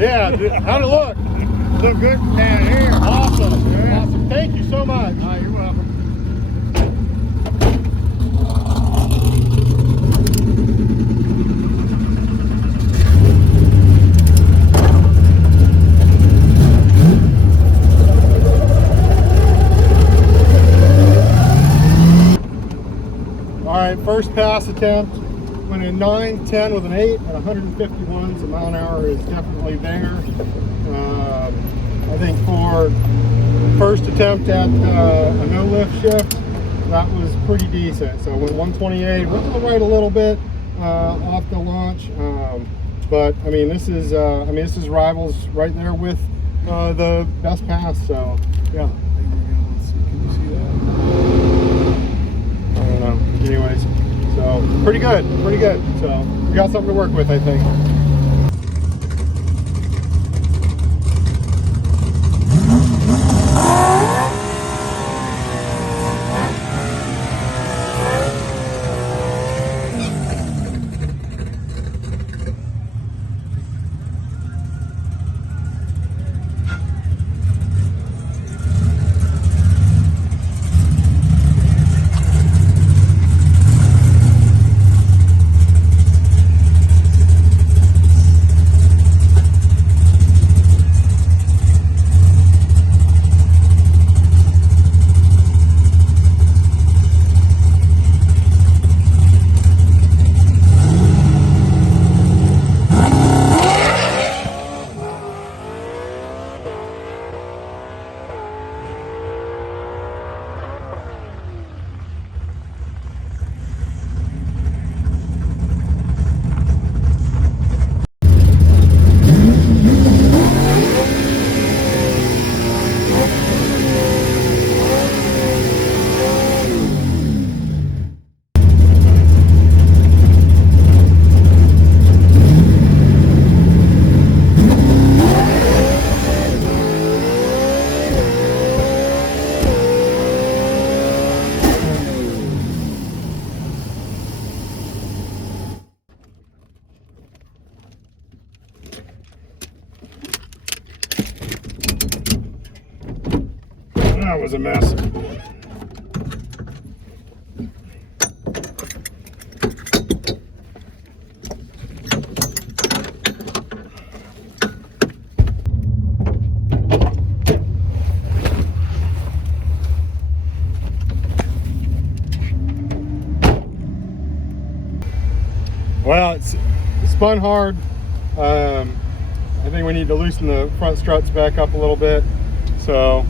Yeah, how'd it look? Look good down here. Awesome. Yeah. Awesome. Thank you so much. You're welcome. All right, first pass attempt. Went in 9:10 with an 8 at 151, so mile an hour is definitely there. I think for first attempt at a no lift shift, that was pretty decent. So I went 128, went to the right a little bit off the launch, but I mean this is rivals right there with the best pass. So yeah. Let's see. Can you see that? I don't know. Anyways, so pretty good. So we got something to work with, I think. That was a mess. Well, it's spun hard. I think we need to loosen the front struts back up a little bit. So,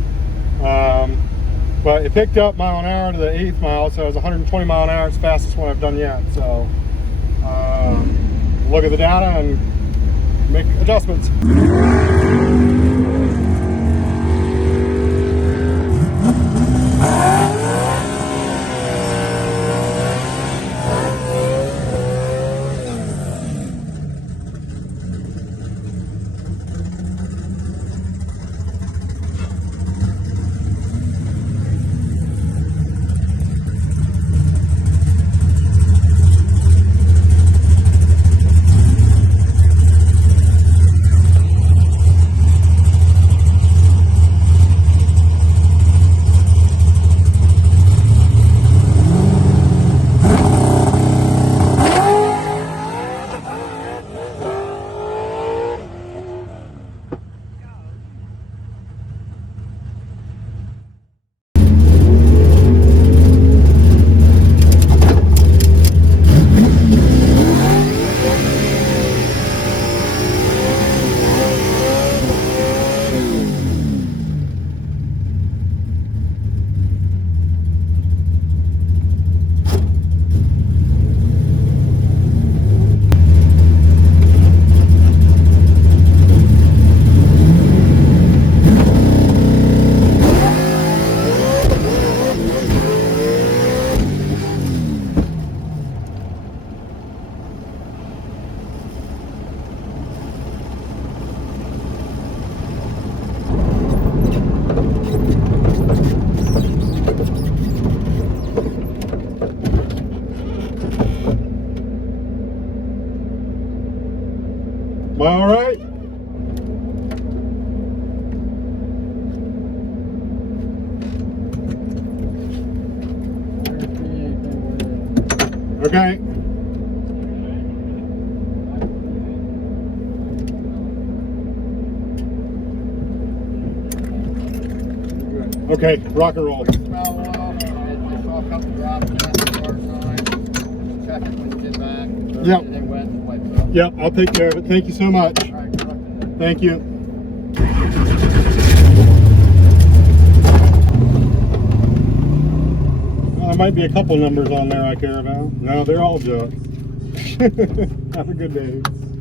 but it picked up mile an hour to the 8th mile, so it was 120 mile an hour. It's the fastest one I've done yet. So, look at the data and make adjustments. All right, Okay. Okay, rock and roll. Smell oil. I saw a couple drops in the start sign. Check it when you get back. Yep. Everything wet and wipes up. Yep, I'll take care of it. Thank you so much. All right, good luck today. Thank you. There might be a couple numbers on there I care about. No, they're all junk. Have a good day.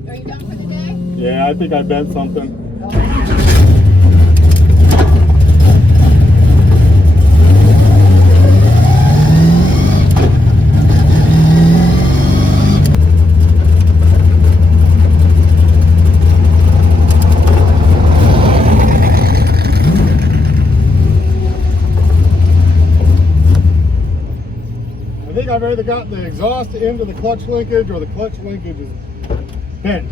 Are you done for the day? Yeah, I think I bent something. I think I've either got the exhaust into the clutch linkage or the clutch linkage is bent.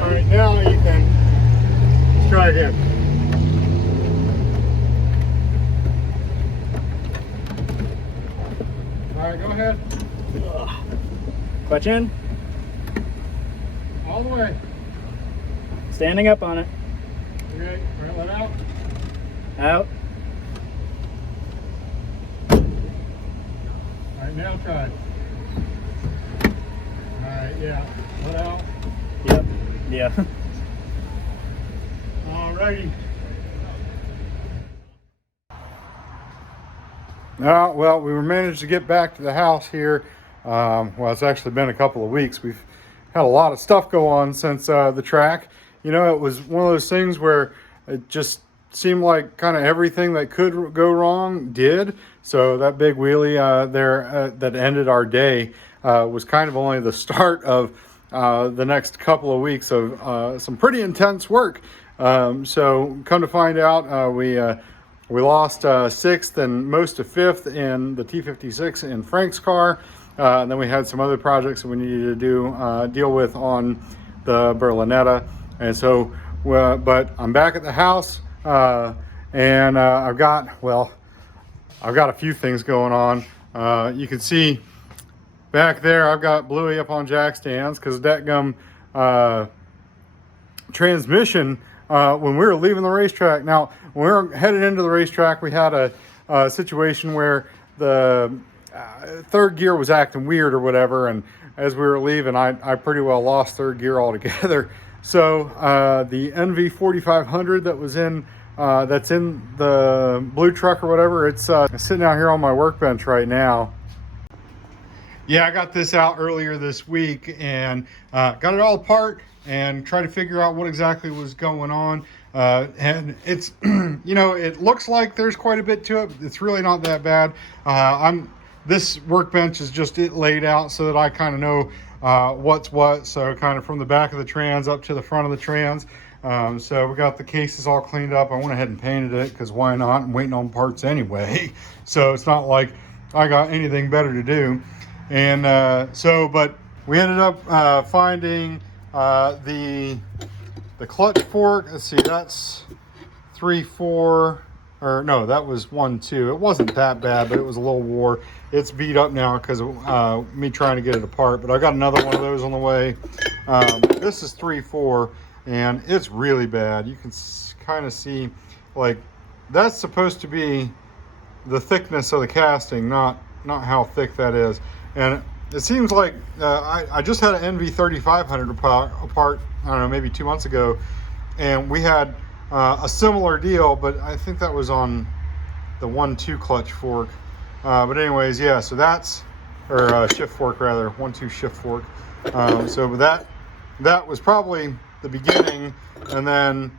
All right, now you can, let's try again. All right, go ahead. Clutch in, All the way. standing up on it, Okay, all right, let out. out. All right, now try it. All right, yeah, let out. Yep, yeah. All righty. Well, we managed to get back to the house here. Well, it's actually been a couple of weeks. We've had a lot of stuff go on since the track. You know, it was one of those things where it just seemed like kind of everything that could go wrong did. So that big wheelie there that ended our day was kind of only the start of the next couple of weeks of some pretty intense work. So come to find out, we lost 6th and most of 5th in the T56 in Frank's car. And then we had some other projects that we needed to deal with on the Berlinetta. And so, but I'm back at the house and I've got a few things going on. You can see back there, I've got Bluey up on jack stands because that gum transmission when we were leaving the racetrack. Now, when we were headed into the racetrack, we had a situation where the third gear was acting weird or whatever, and as we were leaving, I pretty well lost third gear altogether. So the NV 4500 that was in that's in the blue truck or whatever, it's sitting out here on my workbench right now. Yeah, I got this out earlier this week and got it all apart and tried to figure out what exactly was going on. And it's, you know, it looks like there's quite a bit to it. It's really not that bad. This workbench is just it laid out so that I kind of know what's what. So kind of from the back of the trans up to the front of the trans. So we got the cases all cleaned up. I went ahead and painted it because why not? I'm waiting on parts anyway. So it's not like I got anything better to do. And but we ended up finding the clutch fork. Let's see, that's 3, 4, or no, that was 1, 2. It wasn't that bad, but it was a little wore. It's beat up now because of me trying to get it apart, but I got another one of those on the way. This is 3, 4, and it's really bad. You can kind of see, like, that's supposed to be the thickness of the casting, not how thick that is. And it seems like I just had an NV 3500 apart, I don't know, maybe 2 months ago, and we had a similar deal, but I think that was on the 1-2 clutch fork. But anyways, yeah, so that's, or shift fork rather, 1-2 shift fork. So that was probably the beginning, and then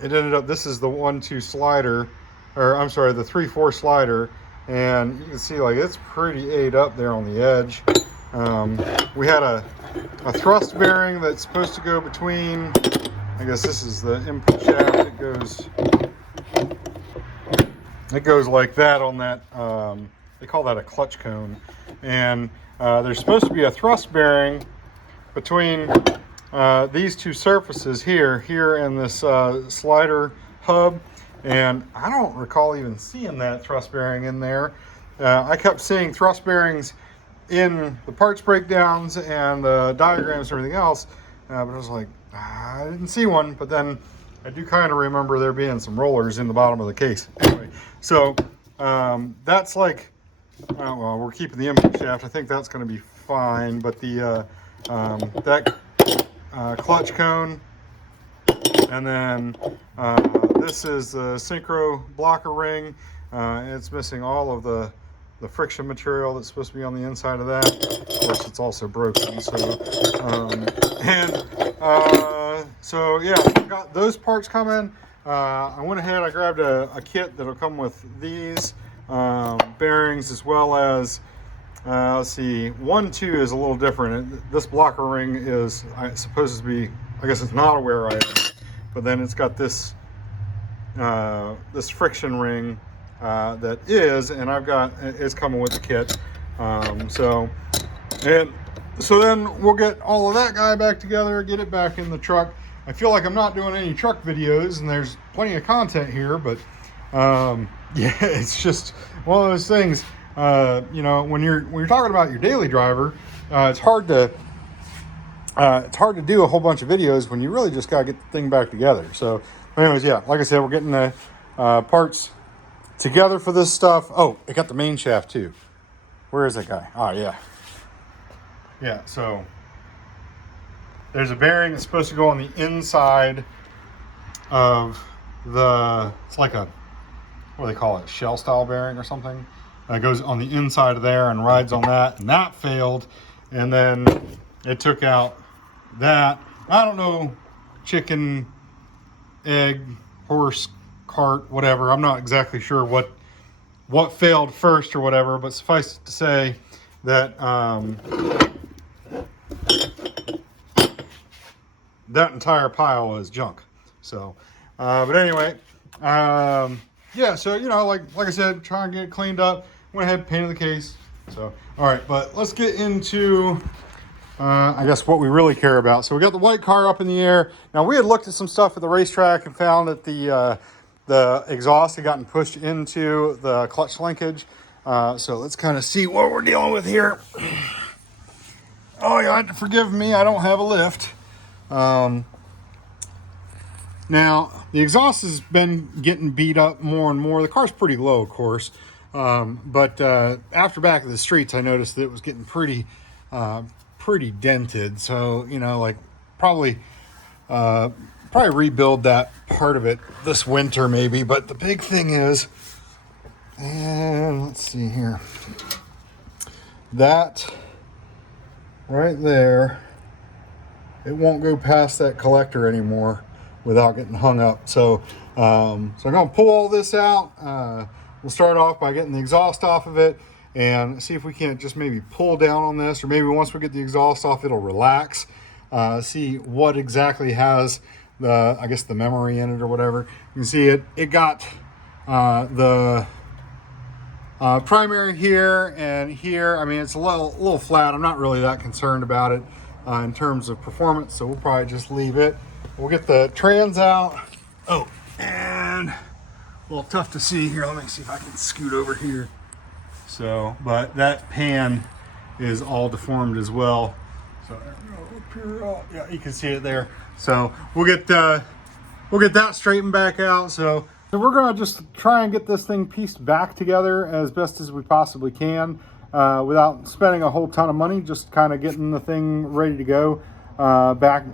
it ended up, this is the 1-2 slider, or I'm sorry, the 3-4 slider, and you can see like it's pretty ate up there on the edge. We had a thrust bearing that's supposed to go between, I guess this is the input shaft. It goes like that on that, they call that a clutch cone. And there's supposed to be a thrust bearing between these two surfaces here and this slider hub. And I don't recall even seeing that thrust bearing in there. I kept seeing thrust bearings in the parts breakdowns and the diagrams and everything else, but I was like, I didn't see one. But then I do kind of remember there being some rollers in the bottom of the case. Anyway, so that's like, well, we're keeping the input shaft. I think that's going to be fine, but the that clutch cone, and then this is the synchro blocker ring. It's missing all of the friction material that's supposed to be on the inside of that. Of course, it's also broken. So, so yeah, got those parts coming. I went ahead, I grabbed a kit that'll come with these bearings, as well as, let's see, 1-2 is a little different. This blocker ring is supposed to be, I guess it's not a wear item, but then it's got this this friction ring that is, and it's coming with the kit. So then we'll get all of that guy back together, get it back in the truck. I feel like I'm not doing any truck videos, and there's plenty of content here, but yeah, it's just one of those things. You know, when you're talking about your daily driver, it's hard to do a whole bunch of videos when you really just gotta get the thing back together. So anyways, yeah, like I said, we're getting the parts together for this stuff. Oh, it got the main shaft too. Where is that guy? Oh, yeah. Yeah, so there's a bearing that's supposed to go on the inside of it's like a, what do they call it? Shell style bearing or something. That goes on the inside of there and rides on that, and that failed. And then it took out that, I don't know, chicken, egg, horse, cart, whatever. I'm not exactly sure what failed first or whatever, but suffice it to say that that entire pile is junk. So but anyway, yeah, so you know, like I said, try and get it cleaned up. Went ahead, painted the case. So all right, but let's get into I guess what we really care about. So we got the white car up in the air. Now, we had looked at some stuff at the racetrack and found that the exhaust had gotten pushed into the clutch linkage. So let's kind of see what we're dealing with here. Oh, you have to forgive me, I don't have a lift. Now, the exhaust has been getting beat up more and more. The car's pretty low, of course. But after back of the streets, I noticed that it was getting pretty dented. So, you know, like probably rebuild that part of it this winter maybe. But the big thing is, and let's see here, that right there, it won't go past that collector anymore without getting hung up. So so I'm gonna pull all this out. We'll start off by getting the exhaust off of it and see if we can't just maybe pull down on this, or maybe once we get the exhaust off, it'll relax. See what exactly has I guess the memory in it or whatever. You can see it got the primary here and here. I mean, it's a little flat. I'm not really that concerned about it in terms of performance, so we'll probably just leave it. We'll get the trans out. Oh, and a little tough to see here. Let me see if I can scoot over here. So, but that pan is all deformed as well. So up here, yeah, you can see it there. So we'll get that straightened back out. So we're gonna just try and get this thing pieced back together as best as we possibly can. without spending a whole ton of money, just kind of getting the thing ready to go back,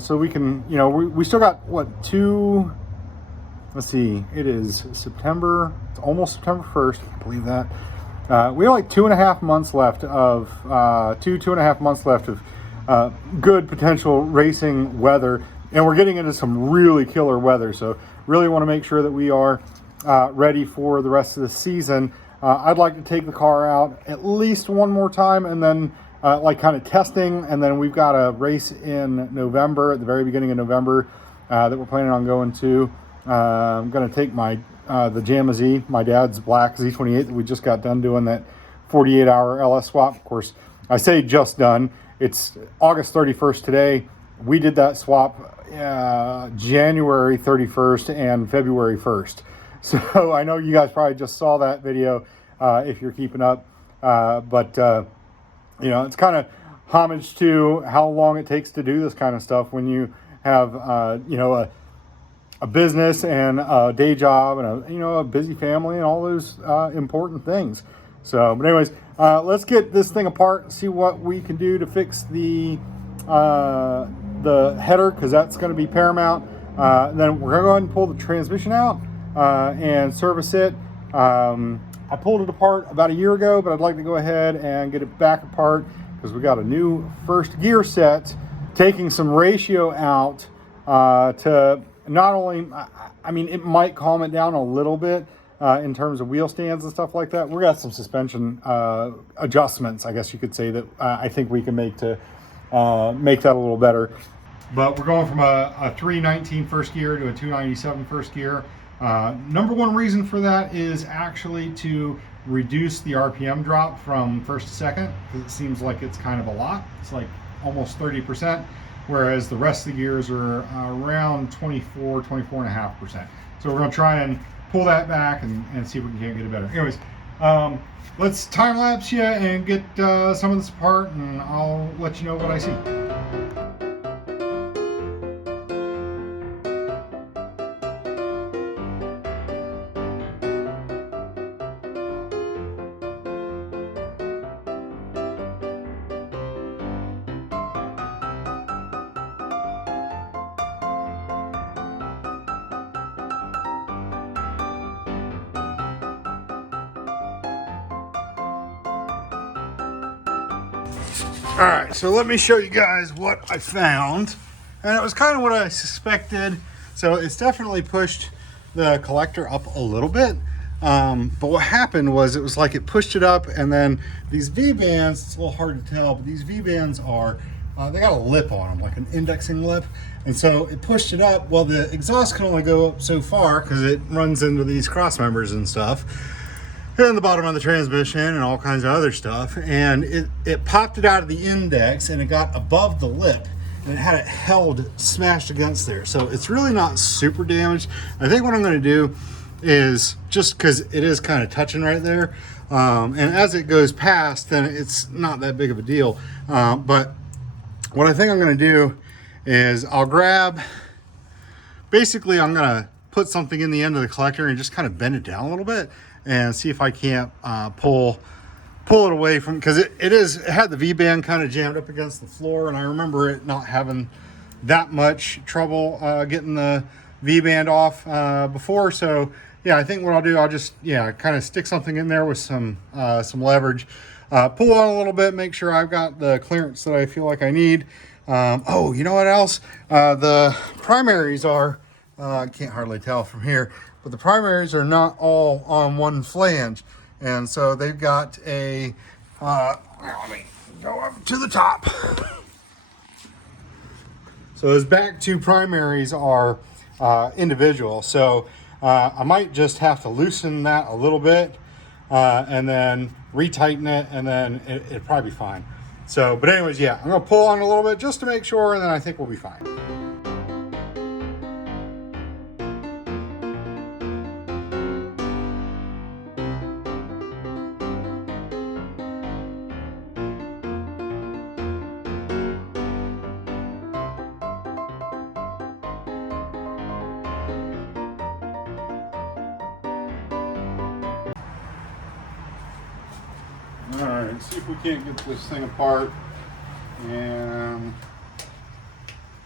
so we can, you know, we still got what, let's see, it is September, it's almost September 1st, I can't believe that. We have like 2.5 months left of 2.5 months left of good potential racing weather, and we're getting into some really killer weather, so really want to make sure that we are ready for the rest of the season. I'd like to take the car out at least one more time, and then like kind of testing, and then we've got a race in November, at the very beginning of November, that we're planning on going to. I'm going to take my the Jamma Z, my dad's black Z28 that we just got done doing that 48-hour LS swap. Of course, I say just done. It's August 31st today. We did that swap January 31st and February 1st. So I know you guys probably just saw that video if you're keeping up. But you know, it's kind of homage to how long it takes to do this kind of stuff when you have, you know, a business and a day job and a, you know, a busy family and all those important things. So, but anyways, let's get this thing apart and see what we can do to fix the header, because that's going to be paramount. Then we're going to go ahead and pull the transmission out and service it. I pulled it apart about a year ago, but I'd like to go ahead and get it back apart because we got a new first gear set, taking some ratio out to not only, I mean, it might calm it down a little bit in terms of wheel stands and stuff like that. We got some suspension adjustments, I guess you could say, that I think we can make to make that a little better. But we're going from a 319 first gear to a 297 first gear. Number one reason for that is actually to reduce the RPM drop from first to second, because it seems like it's kind of a lot. It's like almost 30%, whereas the rest of the gears are around 24.5%. So we're going to try and pull that back and see if we can get it better. Anyways, let's time lapse you and get some of this apart, and I'll let you know what I see. All right, so let me show you guys what I found. And it was kind of what I suspected. So it's definitely pushed the collector up a little bit. But what happened was, it was like it pushed it up, and then these V-bands, it's a little hard to tell, but these V-bands are, they got a lip on them, like an indexing lip. And so it pushed it up. Well, the exhaust can only go up so far because it runs into these cross members and stuff, and the bottom of the transmission and all kinds of other stuff. And it popped it out of the index, and it got above the lip, and it had it held smashed against there. So it's really not super damaged. I think what I'm going to do is, just because it is kind of touching right there, and as it goes past, then it's not that big of a deal. But what I think I'm going to do is I'll grab, basically I'm going to put something in the end of the collector and just kind of bend it down a little bit and see if I can't pull it away from, because it had the V-band kind of jammed up against the floor, and I remember it not having that much trouble getting the V-band off before. So yeah, I think what I'll do, I'll just, yeah, kind of stick something in there with some leverage, pull on a little bit, make sure I've got the clearance that I feel like I need. Oh, you know what else? The primaries are, I can't hardly tell from here, but the primaries are not all on one flange. And so they've got a, let me go up to the top. So those back two primaries are individual. So I might just have to loosen that a little bit and then retighten it, and then it'll probably be fine. So, but anyways, yeah, I'm gonna pull on a little bit just to make sure, and then I think we'll be fine. All Alright, see if we can't get this thing apart and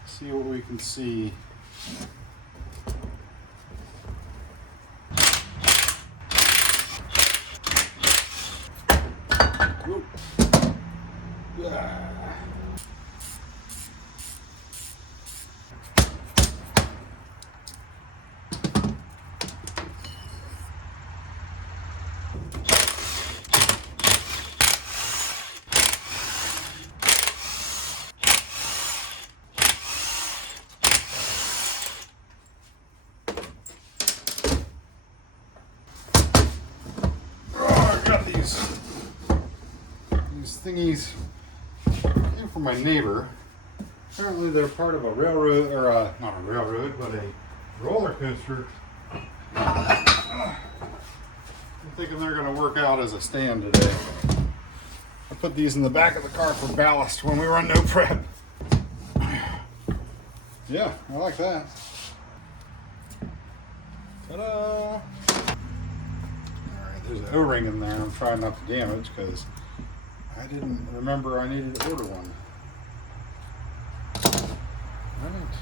see what we can see. Oop. Yeah. Thingies came from my neighbor. Apparently they're part of a railroad, or not a railroad, but a roller coaster. I'm thinking they're going to work out as a stand today. I put these in the back of the car for ballast when we run no prep. Yeah, I like that. Ta-da! Alright, there's an O-ring in there I'm trying not to damage because I didn't remember I needed to order one. Right.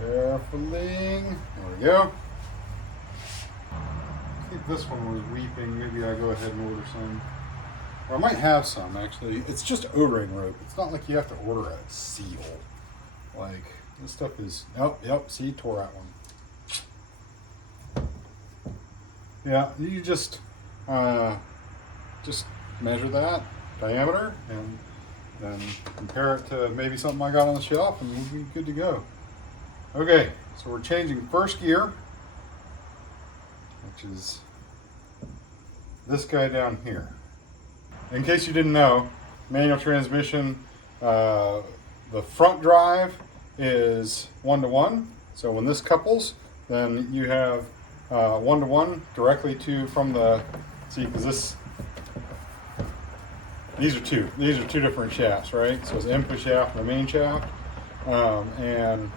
Carefully. There we go. I think this one was weeping. Maybe I go ahead and order some. Or I might have some actually. It's just O-ring rope. It's not like you have to order a seal. Like this stuff is. Oh, yep. See, tore that one. Yeah, you just measure that diameter and then compare it to maybe something I got on the shelf and we'll be good to go. Okay, so we're changing first gear, which is this guy down here. In case you didn't know, manual transmission, the front drive is 1-to-1. So when this couples, then you have 1-to-1 directly to from the, see, because these are two different shafts, right? So it's the input shaft and the main shaft, and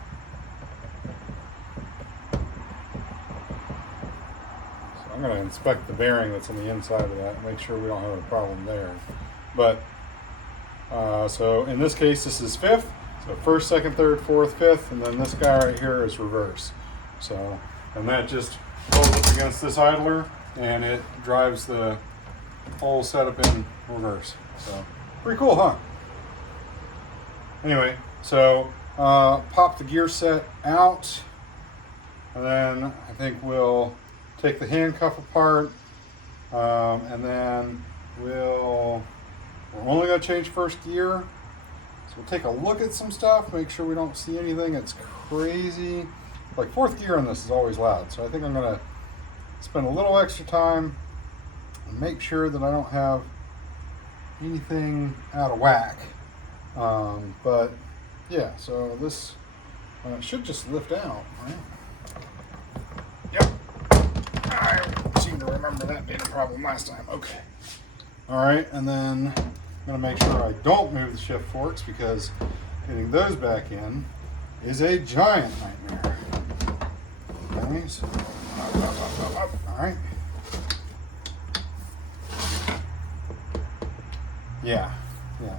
so I'm going to inspect the bearing that's on the inside of that and make sure we don't have a problem there. But so in this case, this is fifth. So first, second, third, fourth, fifth, and then this guy right here is reverse. So, and that just pulls up against this idler and it drives the whole setup in reverse. So pretty cool, huh? Anyway, so pop the gear set out, and then I think we'll take the handcuff apart, and then we're only going to change first gear. So we'll take a look at some stuff, make sure we don't see anything that's crazy. Like fourth gear on this is always loud, so I think I'm going to spend a little extra time and make sure that I don't have anything out of whack. But yeah, so this should just lift out, right? Yep. I seem to remember that being a problem last time. Okay. All right, and then I'm gonna make sure I don't move the shift forks because getting those back in is a giant nightmare. Okay, so up. All right. Yeah,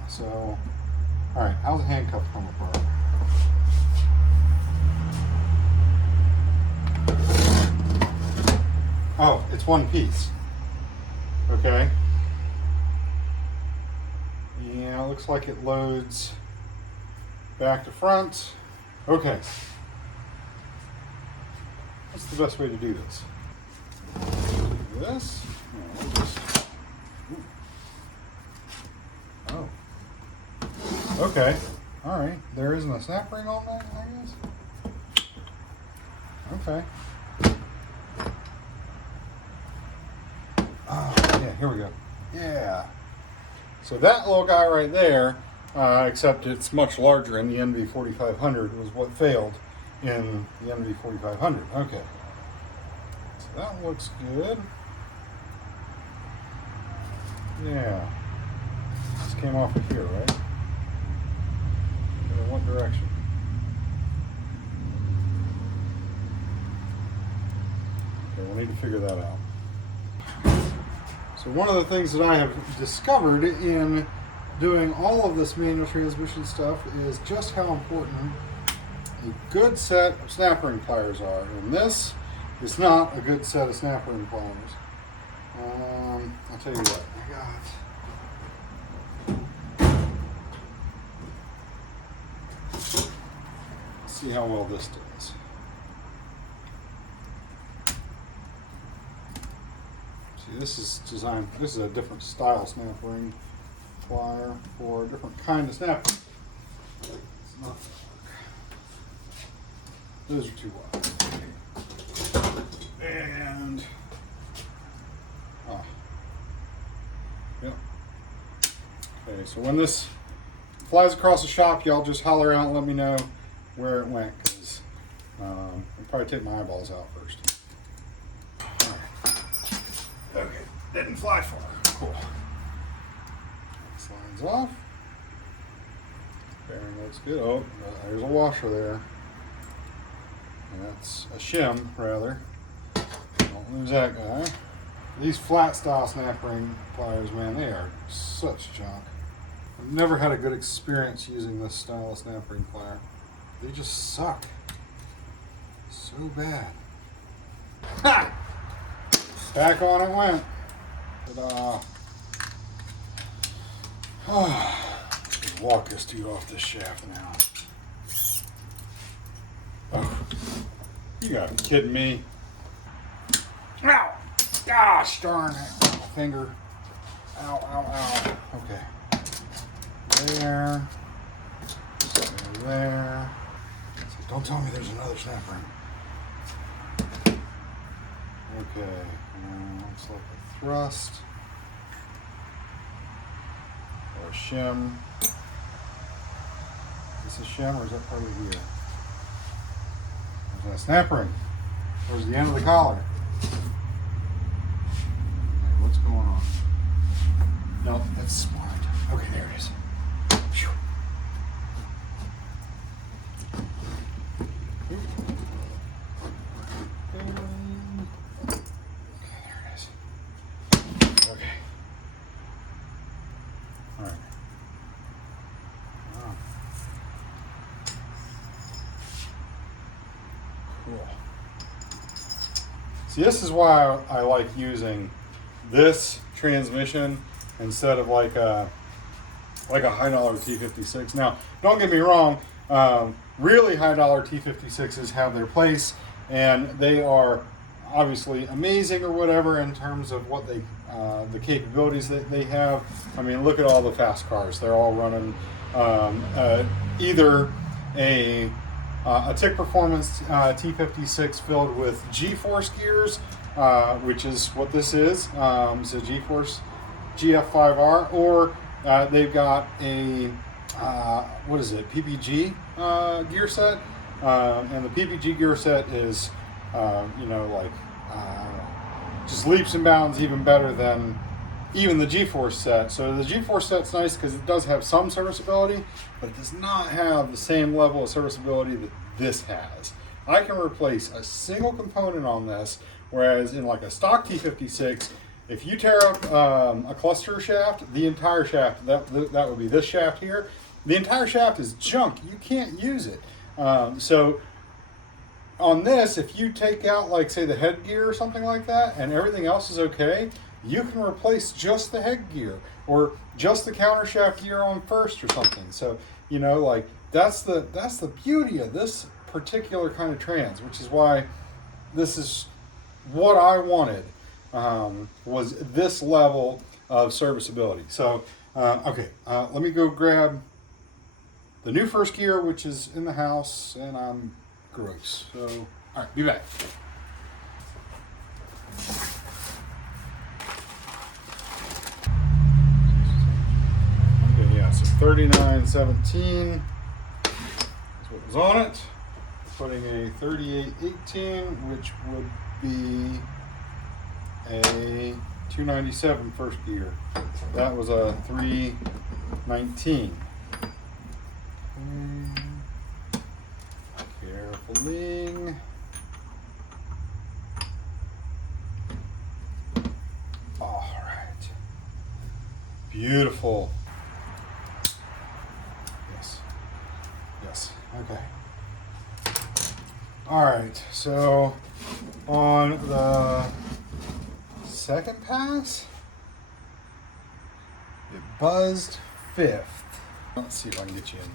so, all right, how's the handcuff come apart? Oh, it's one piece. Okay. Yeah, it looks like it loads back to front. Okay. What's the best way to do this? Do this. Oh. Okay. All right. There isn't a snap ring on that, I guess. Okay. Oh, yeah. Here we go. Yeah. So that little guy right there, except it's much larger in the NV4500, was what failed in the NV4500. Okay. So that looks good. Yeah. This came off of here, right? In what direction? Okay, we'll need to figure that out. So one of the things that I have discovered in doing all of this manual transmission stuff is just how important a good set of snap ring pliers are. And this is not a good set of snap ring pliers. I'll tell you what, I got. Let's see how well this does. See, this is designed, this is a different style snap ring plier for a different kind of snap ring. It's not gonna work. Those are too wide. And yep. Okay, so when this flies across the shop, y'all just holler out and let me know where it went, because I'll probably take my eyeballs out first. All right. Okay, didn't fly far. Cool. Slides off. Bearing looks good. Oh, there's a washer there. And that's a shim, rather. Don't lose that guy. These flat style snap ring pliers, man, they are such junk. I've never had a good experience using this style of snap ring plier. They just suck. So bad. Ha! Back on it went. Ta-da. Walk this dude off this shaft now. Oh, you gotta be kidding me. Ow! Gosh darn it. Finger. Ow, ow, ow. Okay. There. There. So don't tell me there's another snap ring. Okay. Looks like a thrust. Or a shim. Is this a shim or is that part of the gear? There's a snap ring. Where's the end of the collar? What's going on? No, that's smart. Okay, there it is. Phew. Okay, there it is. Okay. All right. Wow. Cool. See, this is why I like using this transmission instead of like a high dollar T56. Now, don't get me wrong, really high dollar T56s have their place, and they are obviously amazing or whatever in terms of what they the capabilities that they have. I mean, look at all the fast cars. They're all running either a TIC Performance T56 filled with G-Force gears, which is what this is. So G-Force GF5R, or they've got a what is it, PPG gear set, and the PPG gear set is you know, like just leaps and bounds even better than even the G-Force set. So the G-Force set's nice because it does have some serviceability, but it does not have the same level of serviceability that this has. I can replace a single component on this, whereas in like a stock T56, if you tear up a cluster shaft, the entire shaft, that would be this shaft here, the entire shaft is junk. You can't use it. So on this, if you take out, like, say, the headgear or something like that, and everything else is okay, you can replace just the headgear or just the countershaft gear on first or something. So, you know, like, that's the beauty of this particular kind of trans, which is why this is what I wanted, was this level of serviceability. So, okay, let me go grab the new first gear, which is in the house, and I'm gross. So, all right, be back. Okay, yeah, so 3917 is what was on it. Putting a 3818, which would be a 297 first gear. That was a 319. Carefully. All right. Beautiful. Yes. Yes. Okay. All right. So on the second pass, it buzzed 5th. Let's see if I can get you in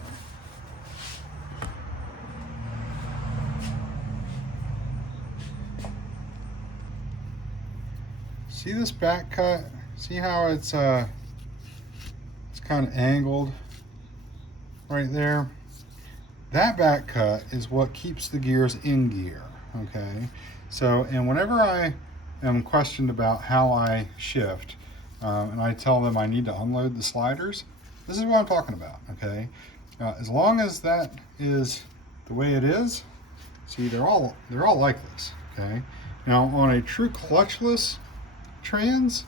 there. See this back cut? See how it's kind of angled right there? That back cut is what keeps the gears in gear, okay? So, and whenever I am questioned about how I shift, and I tell them I need to unload the sliders, this is what I'm talking about, okay? As long as that is the way it is, see, they're all like this, okay? Now, on a true clutchless trans,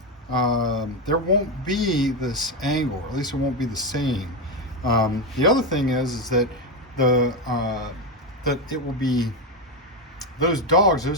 there won't be this angle, or at least it won't be the same. The other thing is that that it will be, those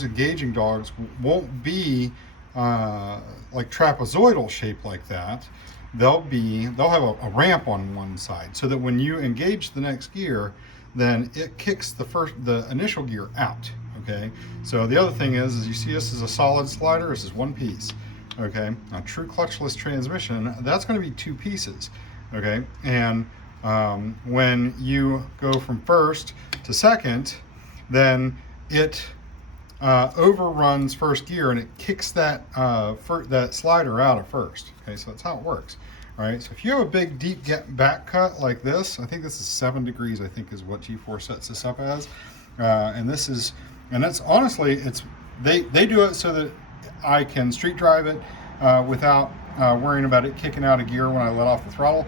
engaging dogs won't be like trapezoidal shape like that. They'll have a ramp on one side, so that when you engage the next gear, then it kicks the initial gear out. Okay. So the other thing is you see this is a solid slider. This is one piece. Okay. A true clutchless transmission, that's going to be 2 pieces. Okay. And when you go from first to second, then it overruns first gear and it kicks that that slider out of first. Okay, so that's how it works. All right, so if you have a big deep back cut like this, I think this is 7 degrees, I think is what G4 sets this up as. And that's honestly, they do it so that I can street drive it without worrying about it kicking out of gear when I let off the throttle.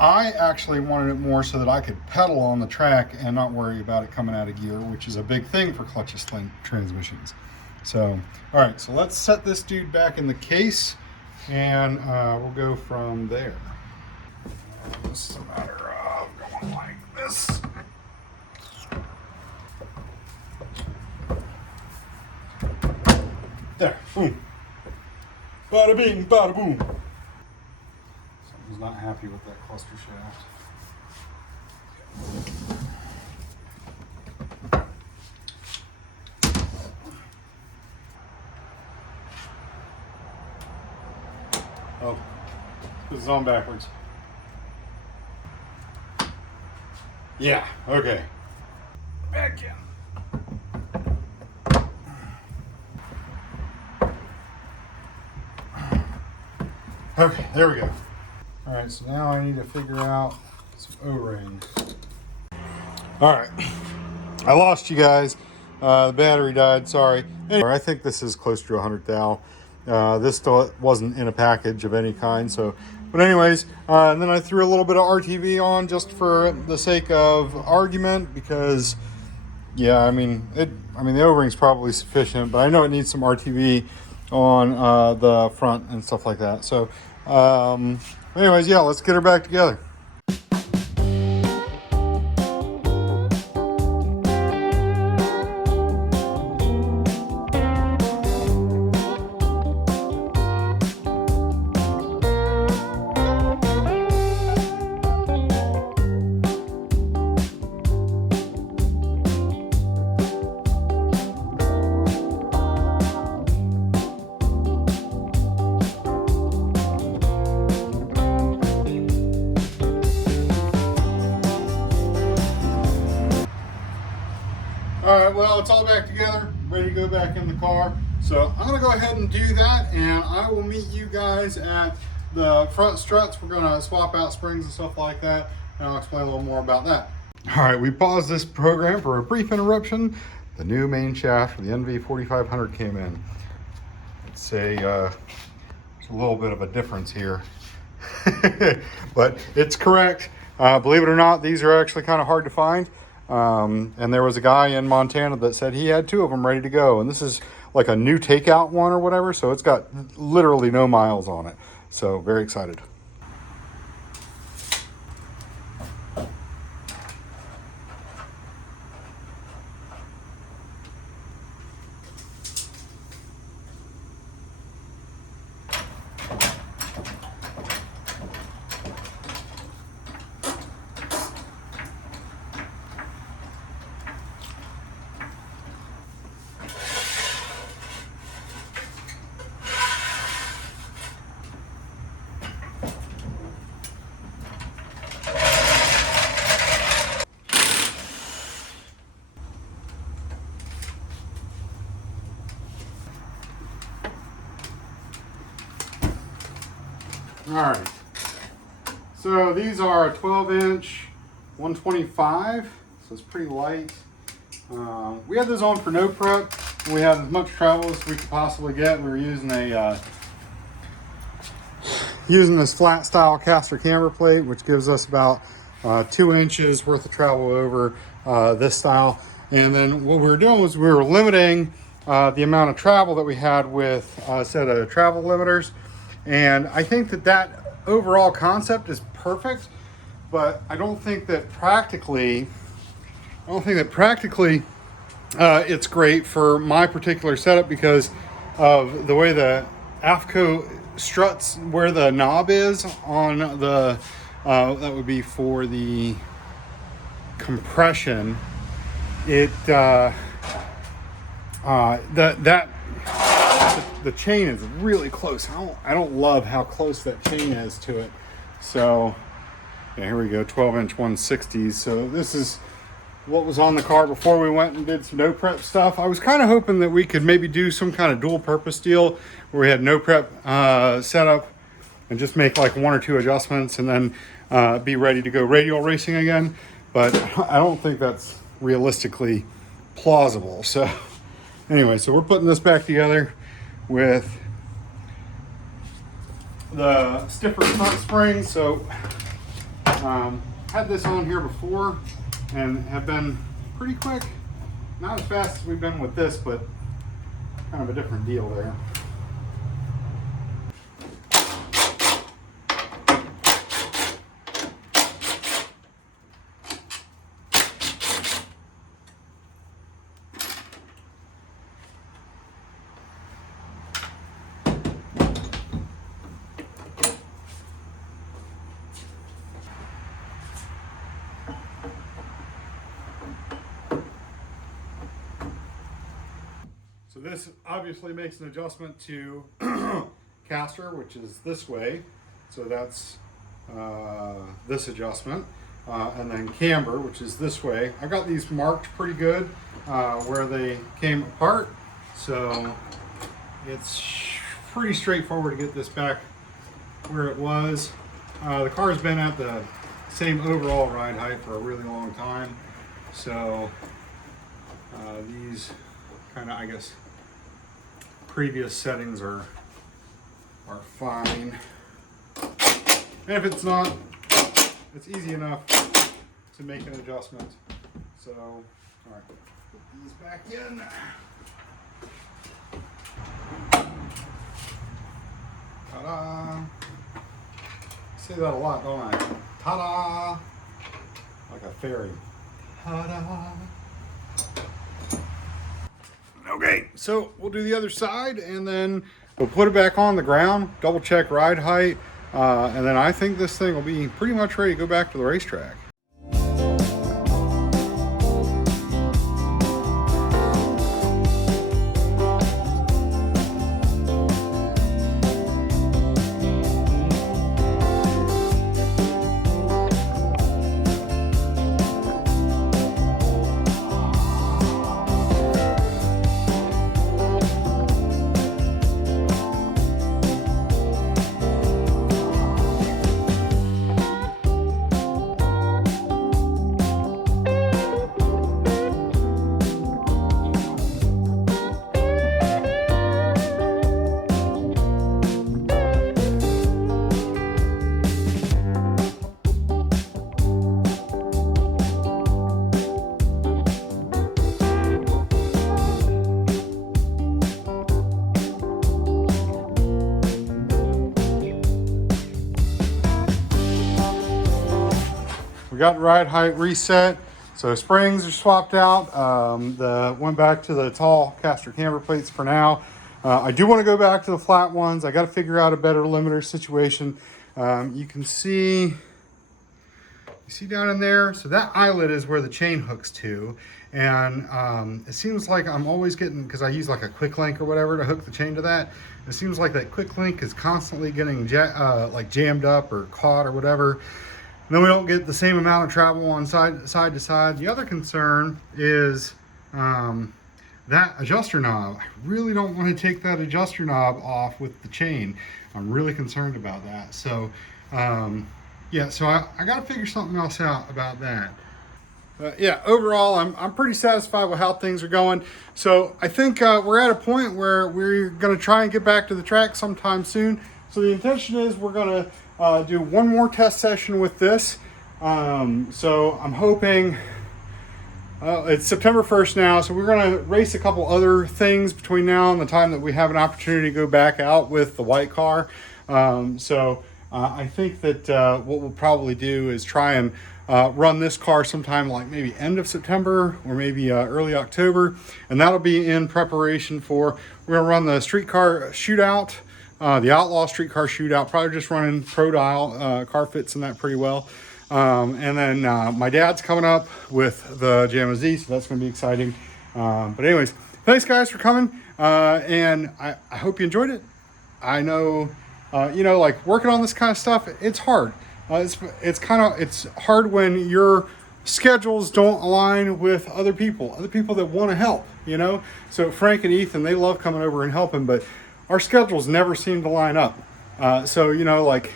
I actually wanted it more so that I could pedal on the track and not worry about it coming out of gear, which is a big thing for clutchless transmissions. So, all right, so let's set this dude back in the case and we'll go from there. This is a matter of going like this. There, boom. Bada bing, bada boom. Something's not happy with that cluster shaft. Oh, this is on backwards. Yeah, okay. Back in. Okay, there we go. All right, so now I need to figure out some O-ring. All right, I lost you guys. The battery died, sorry. Anyway, I think this is close to 100 thou. This still wasn't in a package of any kind, so, but anyways, and then I threw a little bit of RTV on just for the sake of argument, because yeah, I mean the O-ring's probably sufficient, but I know it needs some RTV on the front and stuff like that. So anyways, yeah, let's get her back together. All right, well, it's all back together, ready to go back in the car. So I'm gonna go ahead and do that, and I will meet you guys at the front struts. We're gonna swap out springs and stuff like that, and I'll explain a little more about that. All right, we paused this program for a brief interruption. The new main shaft for the NV4500 came in. It's there's a little bit of a difference here, but it's correct. Believe it or not, these are actually kind of hard to find. And there was a guy in Montana that said he had 2 of them ready to go, and this is like a new takeout one or whatever, so it's got literally no miles on it. So very excited. right. So these are a 12-inch 125, so it's pretty light. We had this on for no prep. We had as much travel as we could possibly get. We were using this flat style caster camber plate, which gives us about 2 inches worth of travel over this style. And then what we were doing was we were limiting the amount of travel that we had with a set of travel limiters. And I think that overall concept is perfect, but I don't think that practically it's great for my particular setup because of the way the AFCO struts where the knob is on the that would be for the compression. The chain is really close. I don't love how close that chain is to it. So yeah, here we go, 12-inch 160s. So this is what was on the car before we went and did some no prep stuff. I was kind of hoping that we could maybe do some kind of dual purpose deal where we had no prep setup and just make like 1 or 2 adjustments and then be ready to go radial racing again. But I don't think that's realistically plausible. So anyway, so we're putting this back together with the stiffer front springs. So had this on here before and have been pretty quick. Not as fast as we've been with this, but kind of a different deal there. So this obviously makes an adjustment to caster, which is this way. So that's this adjustment. And then camber, which is this way. I got these marked pretty good where they came apart. So it's pretty straightforward to get this back where it was. The car's been at the same overall ride height for a really long time. So these kind of, I guess, previous settings are fine. And if it's not, it's easy enough to make an adjustment. So, all right, put these back in. Ta-da! I say that a lot, don't I? Ta-da! Like a fairy. Ta-da! Okay, so we'll do the other side and then we'll put it back on the ground, double check ride height, and then I think this thing will be pretty much ready to go back to the racetrack. We got ride height reset. So springs are swapped out. Went back to the tall caster camber plates for now. I do want to go back to the flat ones. I got to figure out a better limiter situation. You can see, you see down in there? So that eyelet is where the chain hooks to. And it seems like I'm always getting, because I use like a quick link or whatever to hook the chain to that. It seems like that quick link is constantly getting like jammed up or caught or whatever. And then we don't get the same amount of travel on side to side. The other concern is that adjuster knob. I really don't want to take that adjuster knob off with the chain. I'm really concerned about that. So yeah, so I got to figure something else out about that. Yeah, overall, I'm pretty satisfied with how things are going. So I think we're at a point where we're going to try and get back to the track sometime soon. So the intention is we're going to do one more test session with this. So I'm hoping it's September 1st now, so we're going to race a couple other things between now and the time that we have an opportunity to go back out with the white car. I think that what we'll probably do is try and run this car sometime like maybe end of September or maybe early October, and that'll be in preparation for, we're gonna run the streetcar shootout, the outlaw streetcar shootout, probably just running pro dial. Car fits in that pretty well. And then my dad's coming up with the Jamma Z, so that's gonna be exciting. But anyways, thanks guys for coming, and I hope you enjoyed it. I know you know, like working on this kind of stuff, it's hard. It's hard when your schedules don't align with other people that want to help, you know. So Frank and Ethan, they love coming over and helping, but our schedules never seem to line up. So you know, like,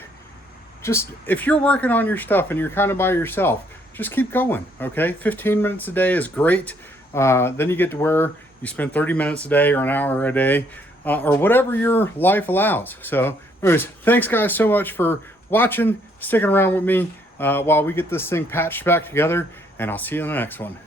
just if you're working on your stuff and you're kind of by yourself, just keep going. Okay, 15 minutes a day is great. Then you get to where you spend 30 minutes a day or an hour a day, or whatever your life allows. So anyways, thanks guys so much for watching, sticking around with me while we get this thing patched back together, and I'll see you in the next one.